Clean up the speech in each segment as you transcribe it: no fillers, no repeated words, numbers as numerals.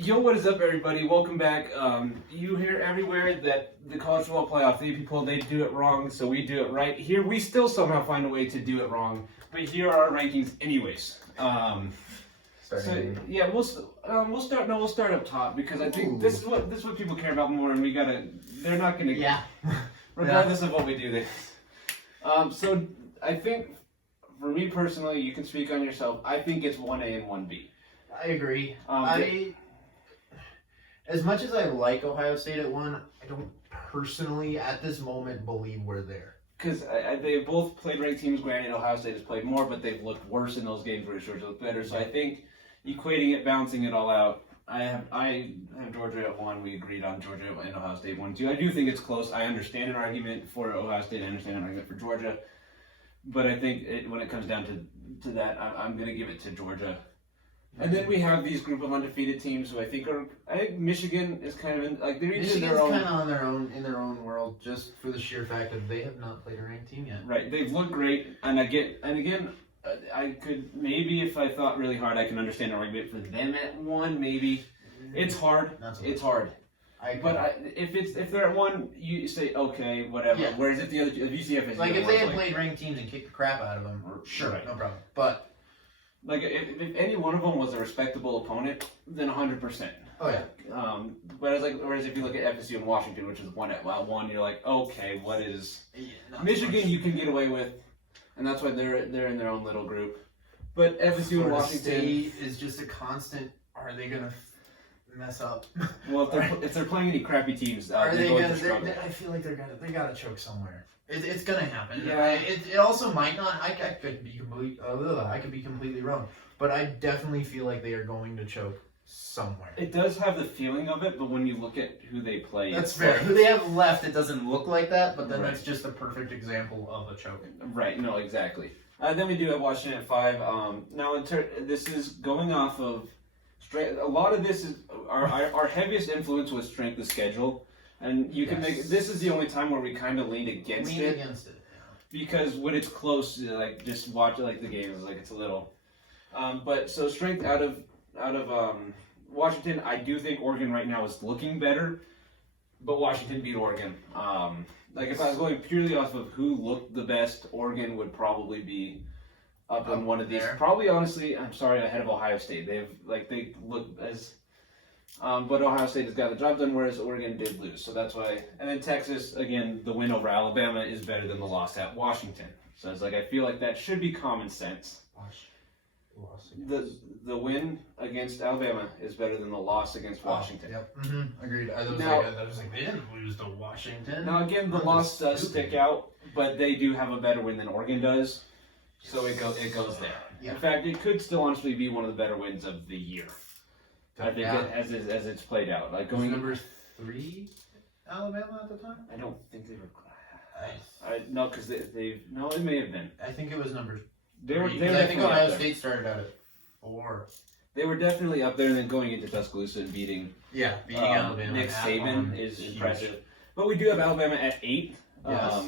Yo, what is up, everybody? Welcome back. You hear everywhere that the college football playoff, the people, they do it wrong, so we do it right. Here, we still somehow find a way to do it wrong, but here are our rankings anyways. Yeah, we'll start. No, we'll start up top because I think this is what people care about more, and they're not gonna. Yeah. Regardless of what we do, this. So I think, for me personally, you can speak on yourself. I think it's 1A and 1B. I agree. As much as I like Ohio State at 1, I don't personally, at this moment, believe we're there. Because they've both played ranked teams. Granted, Ohio State has played more, but they've looked worse in those games where Georgia looked better. So I think equating it, balancing it all out, I have Georgia at 1. We agreed on Georgia and Ohio State 1, 2. I do think it's close. I understand an argument for Ohio State. I understand an argument for Georgia. But I think when it comes down to that, I'm going to give it to Georgia. And then we have these group of undefeated teams who I think Michigan is kind of they're each in their own. Kind of in their own world, just for the sheer fact that they have not played a ranked team yet. Right, they've looked great, and again, I could maybe if I thought really hard, I can understand an argument for them at 1. Maybe it's hard. It's hard. But if they're at 1, you say okay, whatever. Yeah. Whereas if the other if UCF is if they had played ranked teams and kicked the crap out of them, sure, right. No problem. But if any one of them was a respectable opponent, then 100%. Oh yeah. Whereas if you look at FSU and Washington, which is 1 at 1, you're like, okay, what is Michigan? You can get away with, and that's why they're in their own little group. But FSU and Washington State is just a constant. Are they gonna mess up? Well, if they're playing any crappy teams, are they gonna? I feel like they gotta choke somewhere. It's gonna happen. Yeah. It also might not. I could be completely wrong, but I definitely feel like they are going to choke somewhere. It does have the feeling of it, but when you look at who they play, that's fair. Who they have left, it doesn't look like that, but then that's just a perfect example of a choke. Right. No, exactly. Then we do have Washington at 5. Now this is going off of strength. A lot of this is our heaviest influence was strength of schedule. And you can make this is the only time where we kind of leaned against it. Yeah. Because when it's close, just watch the games. It's a little. But so strength out of Washington, I do think Oregon right now is looking better, but Washington beat Oregon. If I was going purely off of who looked the best, Oregon would probably be up on one of these. Probably, honestly, I'm sorry, ahead of Ohio State. They look as. But Ohio State has got the job done, whereas Oregon did lose. So that's why. And then Texas, again, the win over Alabama is better than the loss at Washington. So it's I feel like that should be common sense. The win against Alabama is better than the loss against Washington. Yep. Agreed. I was like, they didn't lose to Washington. Now, again, the loss does stick out, but they do have a better win than Oregon does. So it goes there. Yeah. In fact, it could still honestly be one of the better wins of the year. I think as it's played out, going number 3, Alabama at the time. I don't think they were. No, because they it may have been. I think it was number 3. I think Ohio State started out at 4. They were definitely up there, and then going into Tuscaloosa and beating Alabama. Nick Saban is impressive. But we do have Alabama at 8. Yes.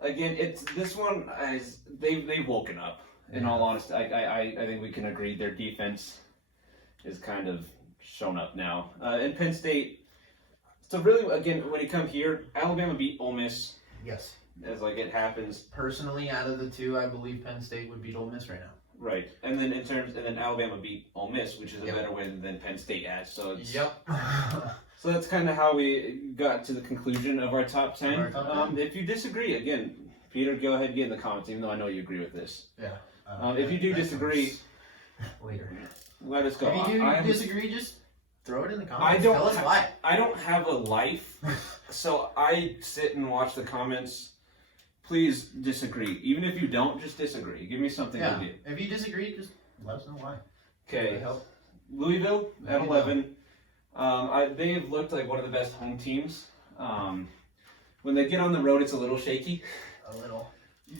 Again, it's this one. They've woken up. In all honesty, I think we can agree their defense is kind of shown up now. And Penn State, so really, again, when you come here, Alabama beat Ole Miss. Yes. As it happens. Personally, out of the 2, I believe Penn State would beat Ole Miss right now. Right. And then Alabama beat Ole Miss, which is a better win than Penn State has. So it's, so that's kind of how we got to the conclusion of our top 10. If you disagree, again, Peter, go ahead and get in the comments, even though I know you agree with this. Yeah. If you do disagree, later. Let us go. If you disagree, just throw it in the comments. Tell us why. I don't have a life, so I sit and watch the comments. Please disagree. Even if you don't, just disagree. Give me something to do. If you disagree, just let us know why. Okay. Louisville at 11. They have looked like one of the best home teams. When they get on the road, it's a little shaky. A little.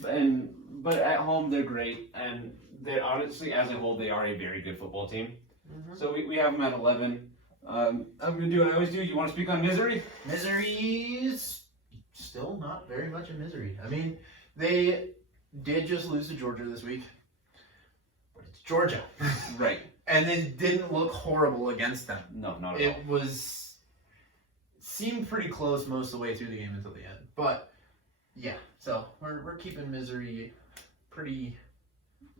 But at home, they're great. And they're honestly, as a whole, they are a very good football team. So we have them at 11. I'm going to do what I always do. You want to speak on Missouri? Missouri's still not very much a misery. I mean, they did just lose to Georgia this week. But it's Georgia. Right. and it didn't look horrible against them. No, not at It all. seemed pretty close most of the way through the game until the end. But yeah, so we're keeping Misery pretty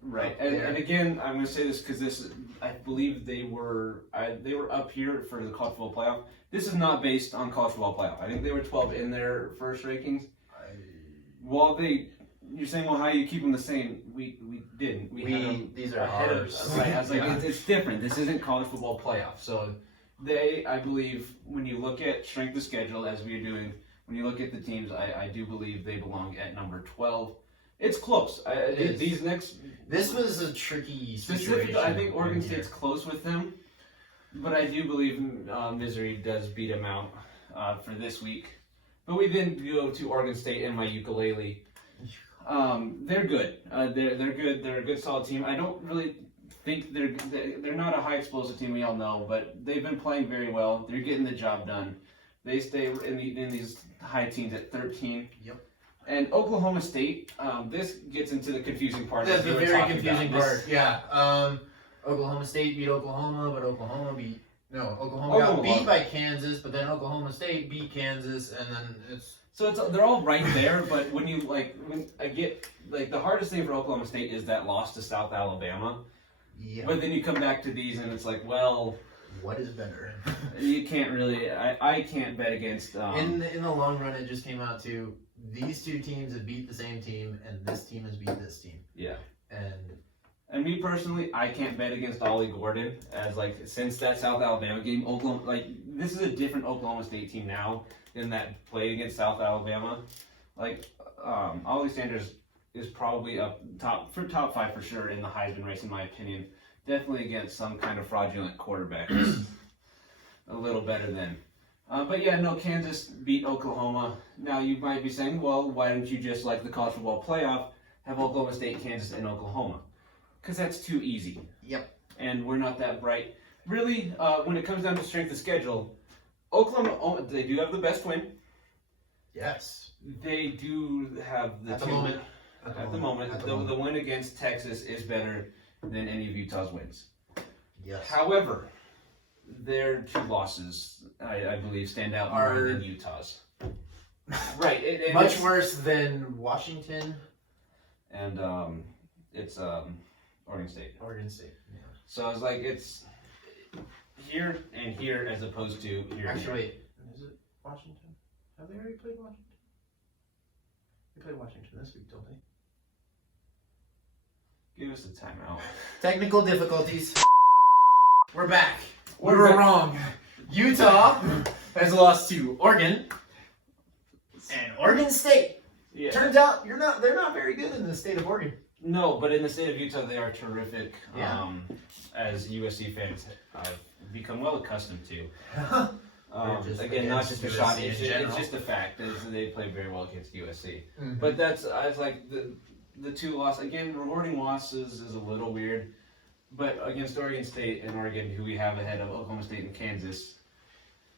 Right, up there. and again, I'm going to say this because this, I believe they were up here for the college football playoff. This is not based on college football playoff. I think they were 12 in their first rankings. Well, you're saying, well, how do you keep them the same? We didn't. We had them these are ahead of ours. us. Right, I was like, Yeah. it's different. This isn't college football playoff. So I believe, when you look at strength of schedule, as we are doing, when you look at the teams, I do believe they belong at number 12. It's close. is. These next, This was a tricky specifically, situation. I think Oregon in here. State's close with them, but I do believe Missouri does beat them out for this week. But we then go to Oregon State and my ukulele. They're good. They're good. They're a good, solid team. I don't really think they're not a high explosive team. We all know, but they've been playing very well. They're getting the job done. They stay in these high teens at 13. Yep. And Oklahoma State. This gets into the confusing part. That's that you the were very talking confusing about. part. Yeah. Oklahoma State beat Oklahoma, but Oklahoma Oklahoma got beat lost. by Kansas, but then Oklahoma State beat Kansas, and then it's So they're all right there, but when I get the hardest thing for Oklahoma State is that loss to South Alabama. yeah. But then you come back to these and it's like, well, What is better? you can't really. I can't bet against. In the long run, it just came out to these two teams have beat the same team, and this team has beat this team. Yeah. And Me personally, I can't bet against Ollie Gordon as since that South Alabama game. Oklahoma, this is a different Oklahoma State team now than that played against South Alabama. Ollie Sanders is probably top 5 for sure in the Heisman race in my opinion. Definitely against some kind of fraudulent quarterback. A little better than. But yeah, no, Kansas beat Oklahoma. Now you might be saying, well, why don't you just like the college football playoff have Oklahoma State, Kansas, and Oklahoma? Because that's too easy. Yep. And we're not that bright. Really, when it comes down to strength of schedule, Oklahoma, they do have the best win. yes, They do have the at the two- moment. At the moment, the win against Texas is better than any of Utah's wins. Yes. However, their 2 losses, I believe, stand out more Are- than Utah's. Right. Much it's- worse than Washington, And it's Oregon State. Oregon State. Yeah. So it's it's here and here as opposed to here. and Actually, here. wait, is it Washington? Have they already played Washington? They played Washington this week, don't they? Give us a timeout. Technical difficulties. We're back. We We're were back. wrong. Utah has lost to Oregon and Oregon State. Yeah. Turns out they're not very good in the state of Oregon. No, but in the state of Utah, they are terrific. Yeah. As USC fans have become well accustomed to. Just Again, not against just a USC shot. in It's general. just a fact. They play very well against USC. Mhm. But I was like the 2 losses again. Rewarding losses is a little weird, but against Oregon State and Oregon, who we have ahead of Oklahoma State and Kansas,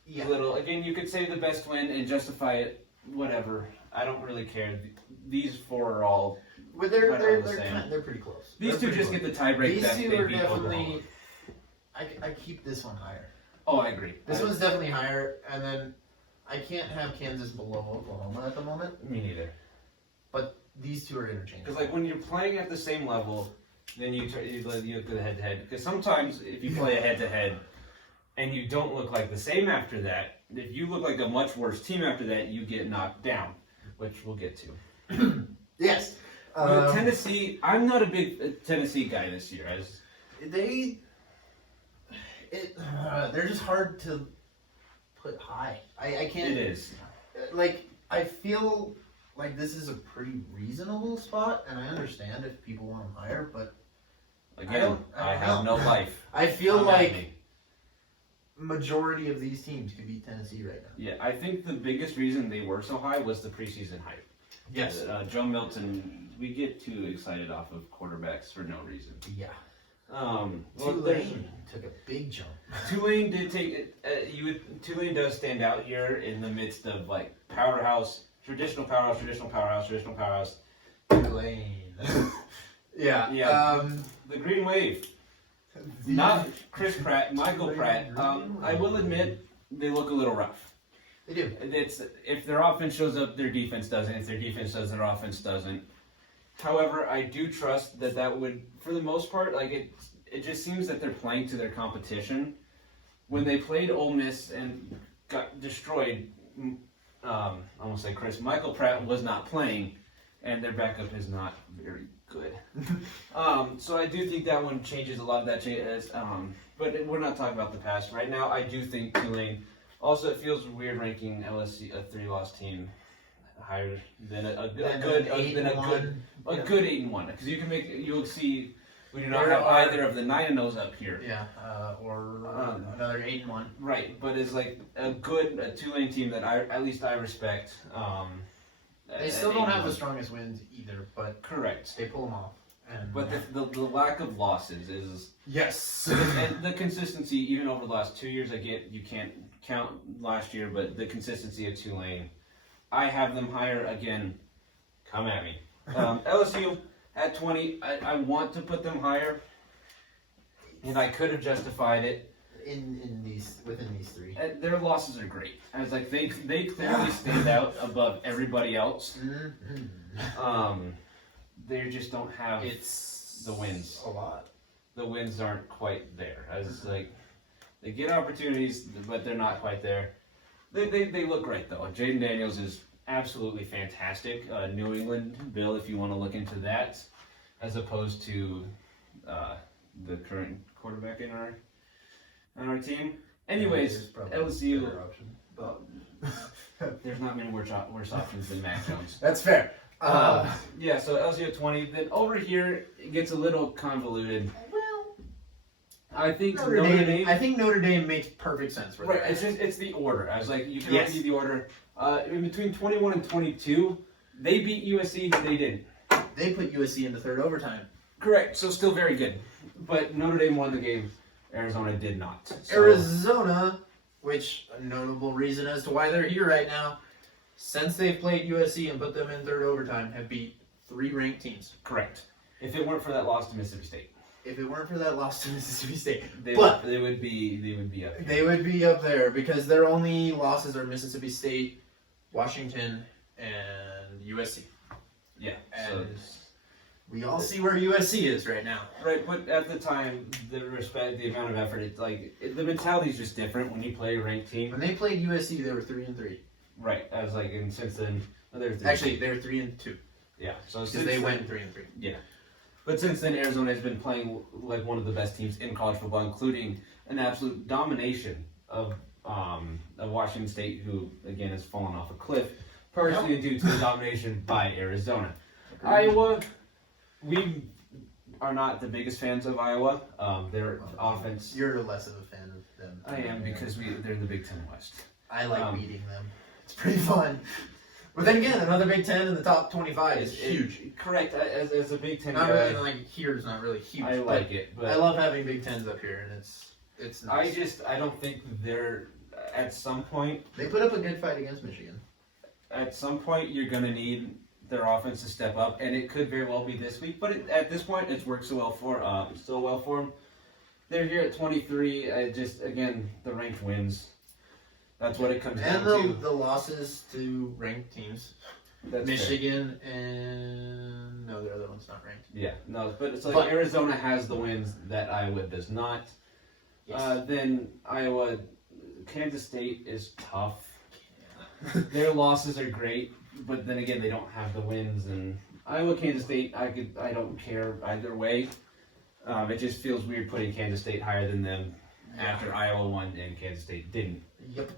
Yeah. a little. Again, you could say the best win and justify it. Whatever. I don't really care. These 4 are all. But they're Right they're on the they're, same. they're pretty close. These They're 2 pretty just close. get the tiebreak. These that 2 they are beat definitely. Oklahoma. I keep this one higher. Oh, I agree. This one's definitely higher, and then I can't have Kansas below Oklahoma at the moment. Me neither. These 2 are interchangeable. Because when you're playing at the same level, then you look at the head-to-head. Because sometimes if you play a head-to-head and you don't look like the same after that, if you look like a much worse team after that, you get knocked down, which we'll get to. Yes. But Tennessee, I'm not a big Tennessee guy this year. They're just hard to put high. I can't. It is. I feel like this is a pretty reasonable spot, and I understand if people want them higher, but Again, I I don't have no know. life. I feel Come at like me. majority of these teams could beat Tennessee right now. Yeah, I think the biggest reason they were so high was the preseason hype. Joe Milton, we get too excited off of quarterbacks for no reason. Yeah. Well, Tulane took a big jump. Tulane did take it. Tulane does stand out here in the midst of powerhouse, traditional powerhouse. Tulane. Yeah. Yeah. The Green Wave. Not Chris Pratt, Michael Pratt. I will admit they look a little rough. They do. It's if their offense shows up, their defense doesn't. If their defense does, their offense doesn't. However, I do trust that would, for the most part, like it just seems that they're playing to their competition. When they played Ole Miss and got destroyed, I won't say Michael Pratt was not playing, and their backup is not very good. So I do think that one changes a lot of that. But we're not talking about the past right now. I do think Tulane. Also, it feels weird ranking LSU a 3-loss team higher than a good 8-1 because you'll see we do not have either of the 9-0s up here. Yeah, or another 8-1. Right, but it's like a Tulane team that at least I respect. They still don't have the strongest wins either, but correct. They pull them off. But the lack of losses is yes, and the consistency even over the last 2 years. I get you can't count last year, but the consistency of Tulane, I have them higher again. Come at me. LSU at 20. I want to put them higher, and I could have justified it. Within these three, their losses are great. I was like, they clearly stand out above everybody else. Mm-hmm. They just don't have the wins. A lot. The wins aren't quite there. I was like, they get opportunities, but they're not quite there. They look great though. Jaden Daniels is absolutely fantastic. New England, Bill, if you want to look into that, as opposed to the current quarterback in our team. Anyways, LSU. There's not many worse options than Mac Jones. That's fair. Yeah, so LSU at 20. Then over here, it gets a little convoluted. Well, I think Notre Dame. I think Notre Dame makes perfect sense for that. Right, it's the order. I was like, you can argue the order. In between 21 and 22, they beat USC. They didn't. They put USC in the third overtime. Correct. So still very good. But Notre Dame won the game. Arizona did not. So. Arizona, which a notable reason as to why they're here right now, since they've played USC and put them in third overtime, have beat 3 ranked teams. Correct. If it weren't for that loss to Mississippi State. If it weren't for that loss to Mississippi State, they would be up here. They would be up there because their only losses are Mississippi State, Washington, and USC. Yeah. And we all see where USC is right now. Right, but at the time, the amount of effort, the mentality is just different when you play a ranked team. When they played USC, they were 3-3. Right, I was like, and since then, they were 3-2. Actually, they were 3-2. Yeah, so because they went 3-3. Yeah, but since then, Arizona has been playing like one of the best teams in college football, including an absolute domination of Washington State, who again has fallen off a cliff, partially due to the domination by Arizona. Iowa. We are not the biggest fans of Iowa. Their offense. You're less of a fan of them. I am because they're the Big Ten West. I like beating them. It's pretty fun. But then again, another Big Ten in the top 25 is huge. Correct. As a Big Ten not guy, really like here's not really huge. I like it, but I love having Big Tens up here, and it's nice. I don't think they're at some point. They put up a good fight against Michigan. At some point, you're gonna need their offense to step up, and it could very well be this week. But at this point, it's worked so well for them. They're here at 23. Again, the ranked wins. That's what it comes down to. And the losses to ranked teams. That's Michigan and no, the other one's not ranked. Yeah, no, but it's like Arizona has the wins that Iowa does not. Yes. Then Iowa, Kansas State is tough. Yeah. Their losses are great. But then again, they don't have the wins, and Iowa, Kansas State. I don't care either way. It just feels weird putting Kansas State higher than them after Iowa won and Kansas State didn't. Yep.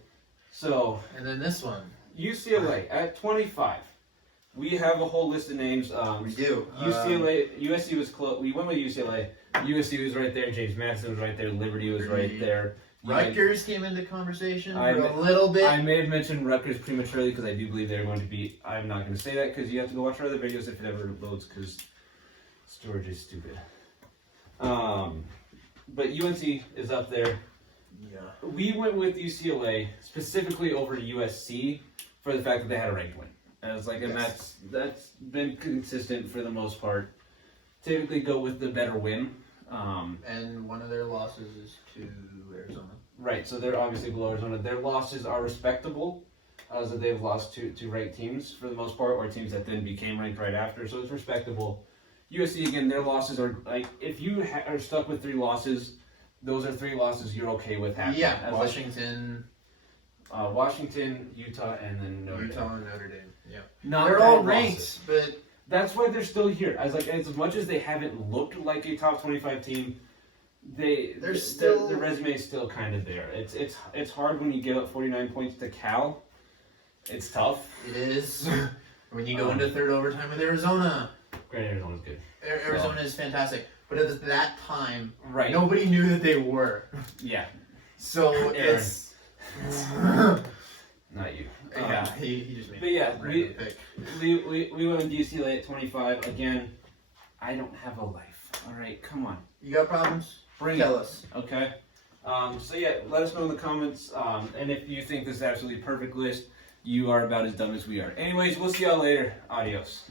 So. And then this one, UCLA at 25. We have a whole list of names. We do. UCLA, USC was close. We went with UCLA. USC was right there. James Madison was right there. Liberty was right there. Rutgers came into conversation for a little bit. I may have mentioned Rutgers prematurely because I do believe they're going to be. I'm not going to say that because you have to go watch our other videos if it ever loads because storage is stupid. But UNC is up there. Yeah. We went with UCLA specifically over USC for the fact that they had a ranked win. And it's like, and that's been consistent for the most part. Typically go with the better win. And one of their losses is to Arizona. Right, so they're obviously below Arizona. Their losses are respectable, as they've lost to ranked teams for the most part, or teams that then became ranked right after. So it's respectable. USC again, their losses are like if you are stuck with 3 losses, those are 3 losses you're okay with having. Yeah, As Washington, Washington, Utah, and then Notre Dame. Utah, and Notre Dame. Yeah, Not they're bad all losses. ranked, but That's why they're still here. As much as they haven't looked like a top 25 team, They're still- the resume is still kind of there. It's hard when you give up 49 points to Cal. It's tough. it is when you go into third overtime with Arizona. Granted, Arizona's good. Arizona is fantastic, but at that time, Right. nobody knew that they were. Yeah. So Aaron. it's Not you. yeah, he just made But yeah, a random pick. we went with UCLA at 25. Again, I don't have a life. All right, come on. You got problems? Bring Tell it. us. Okay. So yeah, let us know in the comments. And if you think this is absolutely perfect list, you are about as dumb as we are. Anyways, we'll see y'all later. Adios.